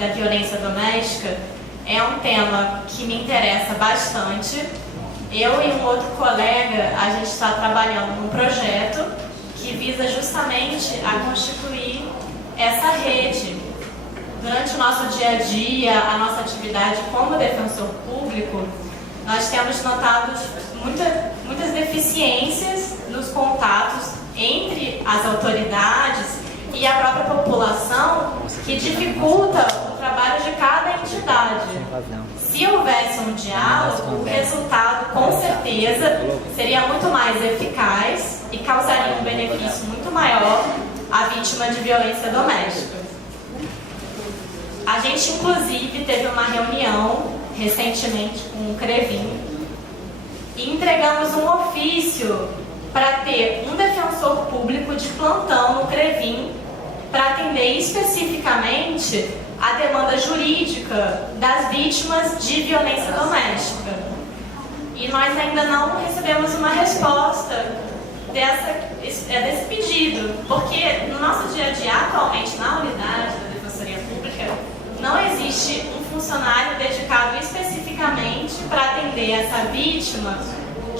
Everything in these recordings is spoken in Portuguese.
da violência doméstica é um tema que me interessa bastante. Eu e um outro colega, a gente está trabalhando num projeto que visa justamente a constituir essa rede. Durante o nosso dia a dia, a nossa atividade como defensor público, nós temos notado muitas deficiências nos contatos entre as autoridades e a própria população, que dificulta o trabalho de cada entidade. Se houvesse um diálogo, o resultado, com certeza, seria muito mais eficaz e causaria um benefício muito maior à vítima de violência doméstica. A gente, inclusive, teve uma reunião recentemente com o CREVIM e entregamos um ofício para ter um defensor público de plantão no CREVIM para atender especificamente a demanda jurídica das vítimas de violência doméstica. E nós ainda não recebemos uma resposta desse pedido, porque no nosso dia a dia, atualmente, na unidade da Defensoria Pública, não existe um funcionário dedicado especificamente para atender essa vítima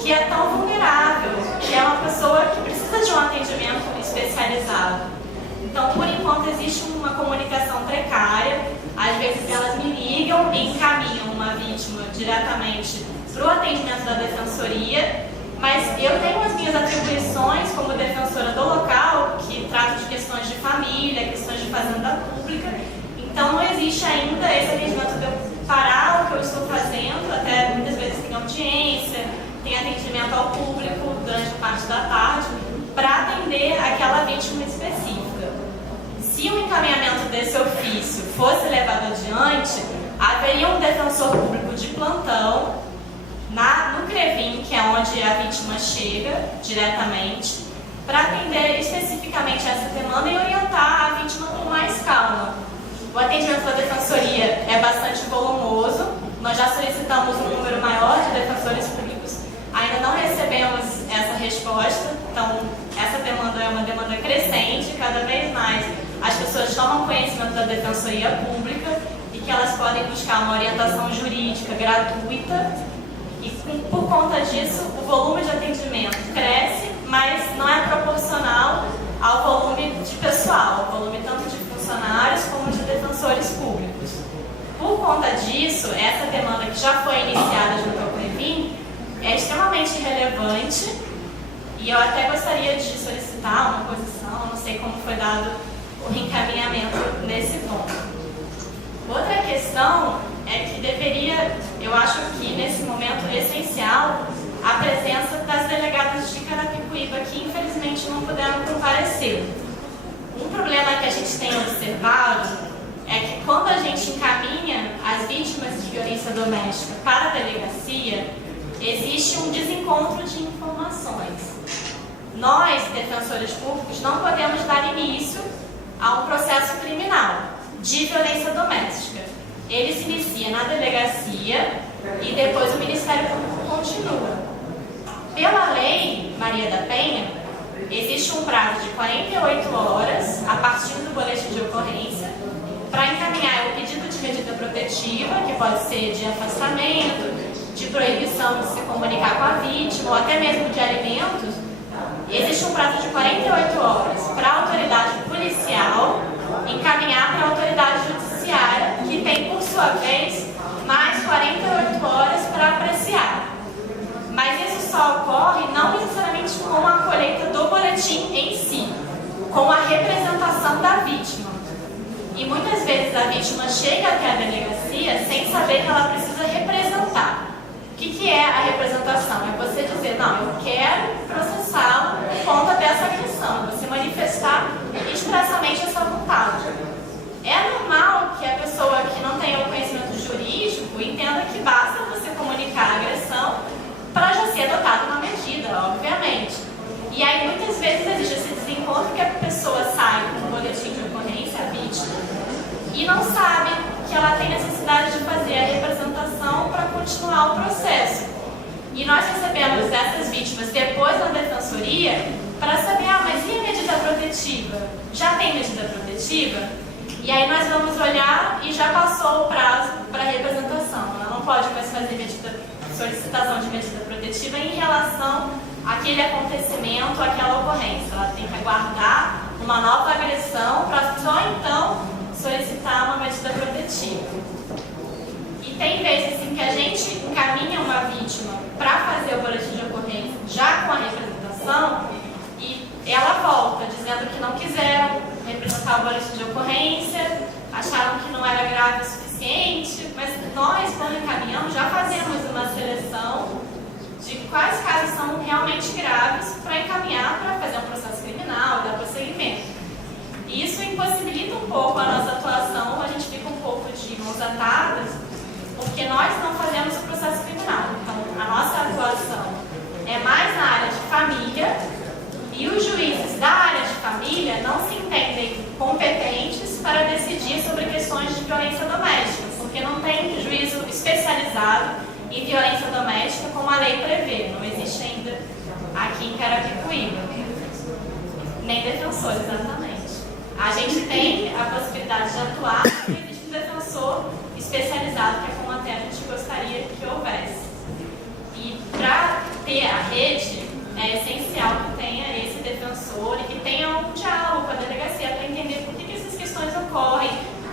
que é tão vulnerável, que é uma pessoa que precisa de um atendimento especializado. Então, por enquanto, existe uma comunicação precária. Às vezes elas me ligam e encaminham uma vítima diretamente para o atendimento da defensoria, mas eu tenho as minhas atribuições como defensora do local, que trato de questões de família, questões de fazenda pública. Então, não existe ainda esse atendimento de eu parar o que eu estou fazendo, até muitas vezes tem audiência, tem atendimento ao público durante parte da tarde, para atender aquela vítima específica. Se o encaminhamento desse ofício fosse levado adiante, haveria um defensor público de plantão no CREVIM, que é onde a vítima chega diretamente, para atender especificamente essa demanda e orientar a vítima com mais calma. O atendimento da defensoria é bastante volumoso, nós já solicitamos um número maior de defensores públicos, ainda não recebemos essa resposta, então essa demanda é uma demanda crescente, cada vez mais as pessoas tomam conhecimento da defensoria pública e que elas podem buscar uma orientação jurídica gratuita e por conta disso o volume de atendimento cresce, mas não é proporcional ao volume de pessoal, ao volume tanto de funcionários como de defensores públicos. Por conta disso, essa demanda que já foi iniciada junto ao CREVIM é extremamente relevante e eu até gostaria de solicitar uma posição, não sei como foi dado o encaminhamento nesse ponto. Outra questão é que deveria, eu acho que nesse momento é essencial a presença das delegadas de Carapicuíba, que infelizmente não puderam comparecer. Um problema que a gente tem observado é que quando a gente encaminha as vítimas de violência doméstica para a delegacia, existe um desencontro de informações. Nós, defensores públicos, não podemos dar início a um processo criminal de violência doméstica. Ele se inicia na delegacia e depois o Ministério Público continua. Pela lei Maria da Penha, existe um prazo de 48 horas, a partir do boletim de ocorrência, para encaminhar o pedido de medida protetiva, que pode ser de afastamento, de proibição de se comunicar com a vítima, ou até mesmo de alimentos. Existe um prazo de 48 horas para a autoridade policial encaminhar para a autoridade judiciária, que tem, por sua vez, mais 48 horas para apreciar. Mas isso só ocorre não necessariamente com a colheita do boletim em si, com a representação da vítima. E muitas vezes a vítima chega até a delegacia sem saber que ela precisa representar. O que é a representação? É você dizer, não, eu quero processá-lo por conta dessa questão, você manifestar expressamente essa vontade. É normal que a pessoa que não tenha o conhecimento jurídico entenda que basta você comunicar a agressão para já ser adotada uma medida, obviamente. E aí muitas vezes existe esse desencontro que a pessoa sai com o boletim de ocorrência, a vítima, e não sabe que ela tem necessidade de fazer a representação para continuar o processo. E nós recebemos essas vítimas depois na defensoria para saber, mas e a medida protetiva? Já tem medida protetiva? E E aí nós vamos olhar e já passou o prazo para representação. Ela não pode mais fazer solicitação de medida protetiva em relação àquele acontecimento, àquela ocorrência. Ela tem que aguardar uma nova agressão para só então solicitar uma medida protetiva. E tem vezes em que a gente encaminha uma vítima para fazer o boletim de ocorrência já com a representação e ela volta dizendo que não quiseram representar o boletim de ocorrência, acharam que não era grave o suficiente, mas nós, quando encaminhamos, já fazemos uma seleção de quais casos são realmente graves para encaminhar para fazer um processo criminal, dar prosseguimento. E isso impossibilita um pouco a nossa atuação, a gente fica um pouco de mãos atadas, porque nós não fazemos o processo criminal. Então, a nossa atuação é mais na área de família e os juízes da área de família não se entendem competentes para decidir sobre questões de violência doméstica, porque não tem juízo especializado em violência doméstica como a lei prevê. Não existe ainda aqui em Carapicuíba. Nem defensor, exatamente. A gente tem a possibilidade de atuar, mas existe um defensor especializado, que é como até a gente gostaria que houvesse. E para ter a rede, é essencial que tenha esse defensor e que tenha um diálogo com a delegacia para entender por que essas questões ocorrem,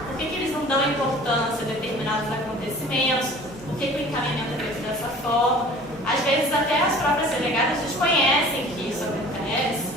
por que eles não dão importância a determinados acontecimentos, por que o encaminhamento é feito dessa forma. Às vezes até as próprias delegadas desconhecem que isso acontece.